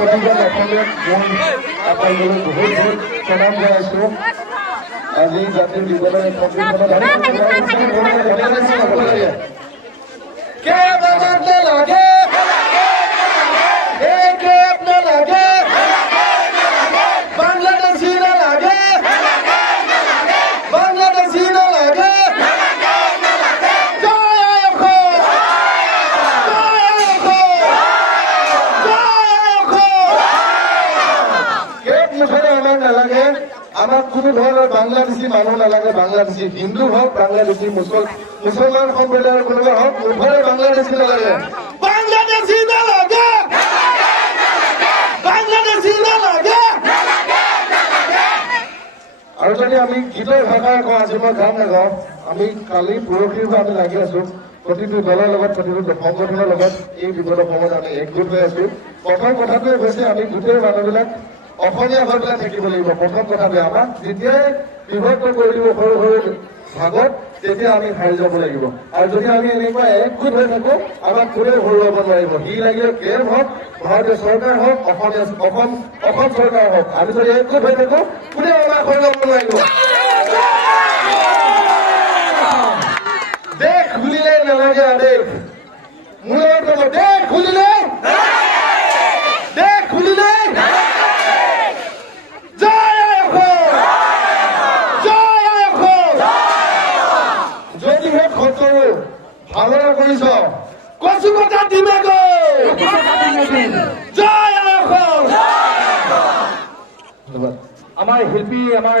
প্ৰতিজন অসমীয়াক মই আপোনালোকক বহুত বহুত প্ৰণাম জনাইছোঁ। আজি জাতিৰ জীৱনৰ নালাগে, আমাক কোনো ধৰণৰ বাংলাদেশী মানুহ নালাগে, বাংলাদেশী হিন্দু হওক, বাংলাদেশী মুছলমান সম্প্ৰদায়ৰ কোনোবা হওক, মুঠৰে বাংলাদেশী নালাগে, বাংলাদেশী নালাগে, বাংলাদেশী নালাগে। আৰু যদি আমি গীতৰ ভাষাৰে কওঁ, আজি মই গান নাগাওঁ, আমি কালি পৰহিৰ পৰা আমি লাগি আছো প্ৰতিটো দলৰ লগত, প্ৰতিটো সংগঠনৰ লগত এই বিপদৰ সময়ত আমি একগোট হৈ আছো। প্ৰথম কথাটোৱে হৈছে আমি গোটেই মানুহবিলাক অসমীয়া হৈ পেলাই থাকিব লাগিব। প্ৰথম কথাটো আমাক যেতিয়াই বিভক্ত কৰি দিব সৰু সৰু ভাগত, তেতিয়া আমি হাৰি যাব লাগিব। আৰু যদি আমি এনেকুৱা একগোট হৈ থাকো, আমাক কোনেও হৰুৱাব নোৱাৰিব। সি লাগিলে কেম হওক, ভাৰতীয় চৰকাৰ হওক, অসম চৰকাৰ হওক, আমি যদি একগোট হৈ থাকো, কোনেও আমাক হৰুৱাব নোৱাৰিব। দেশ খুলিলে নালাগে আদেশ, মূলৰ কব দেশ খুলিলে, দেশ খুলিলে ভাৱনা কৰিছ কচু কটা দিমে গৈ জয় অসম। আমাৰ শিল্পী আমাৰ